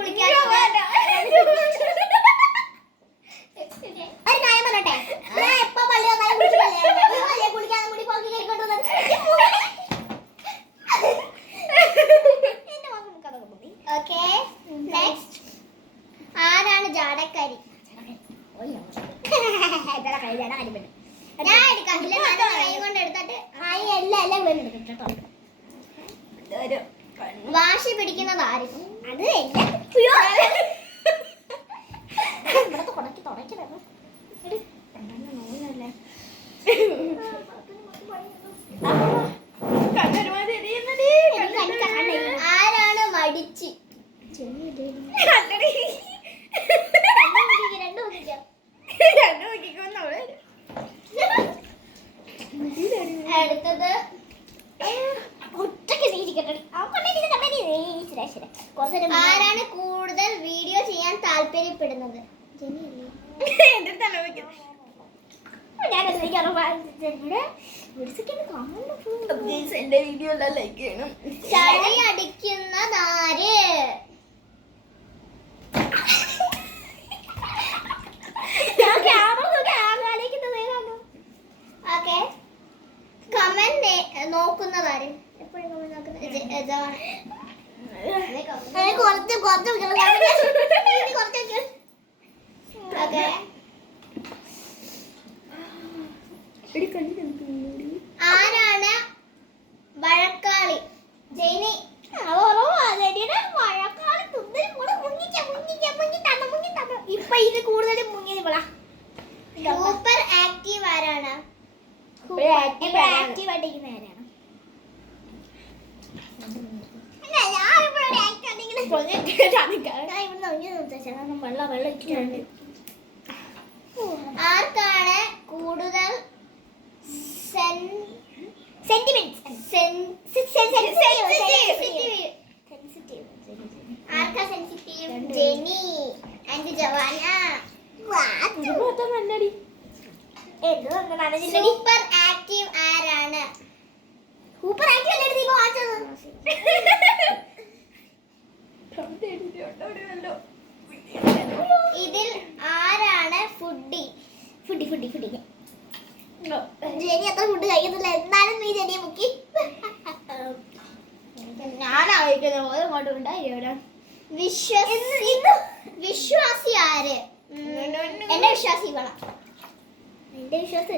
കുളിക്കാൻ ആരാണ് ജാടക്കാരി? ഞാൻ എടുക്കാറില്ല, കൈ കൊണ്ട് എടുത്തിട്ട് വാശി പിടിക്കുന്നത് ആര്? അത് ആരാണ് മടിച്ച്? അടുത്തത് ആരാണ് കൂടുതൽ വീഡിയോ ചെയ്യാൻ താല്പര്യപ്പെടുന്നത്? എന്റെ വീഡിയോ എല്ലാം ലൈക്ക് ചെയ്യണം. ചളി അടിക്കുന്നതാര്? കമന്റ് നോക്കുന്നതാര്? എപ്പോഴും കമന്റ് നോക്കുന്നത് ആരാണ് വഴക്കാളി? ജെനി. ഇപ്പൊ ഇത് കൂടുതലും മുങ്ങിയപ്പോളാ. സൂപ്പർ ആക്റ്റീവ് ആരാണ്? ആക്റ്റീവ് ആയിട്ടിരിക്കുന്ന ആരാണ്? ആർക്കാണ് കൂടുതൽ ആർക്കാ സെൻസിറ്റീവ്? ജെനി ആൻഡ് ജവാന. സൂപ്പർ ആക്റ്റീവ് ആരാണ്? സൂപ്പർ ആക്റ്റീവ് അല്ലേ ഇപ്പൊ വാങ്ങിച്ചത്? ഇതിൽ ആരാണ് ഫുഡി? ജെനി അത്ര ഫുഡ് കഴിക്കുന്നില്ല, എന്നാലും നീ ജെനിയെ മുക്കി. ഞാനാ കഴിക്കുന്നത്, ഓരോ അങ്ങോട്ടും ഉണ്ടായില്ല. വിശ്വാസി ആര്? എന്റെ വിശ്വാസി വേണം. എന്റെ വിശ്വാസം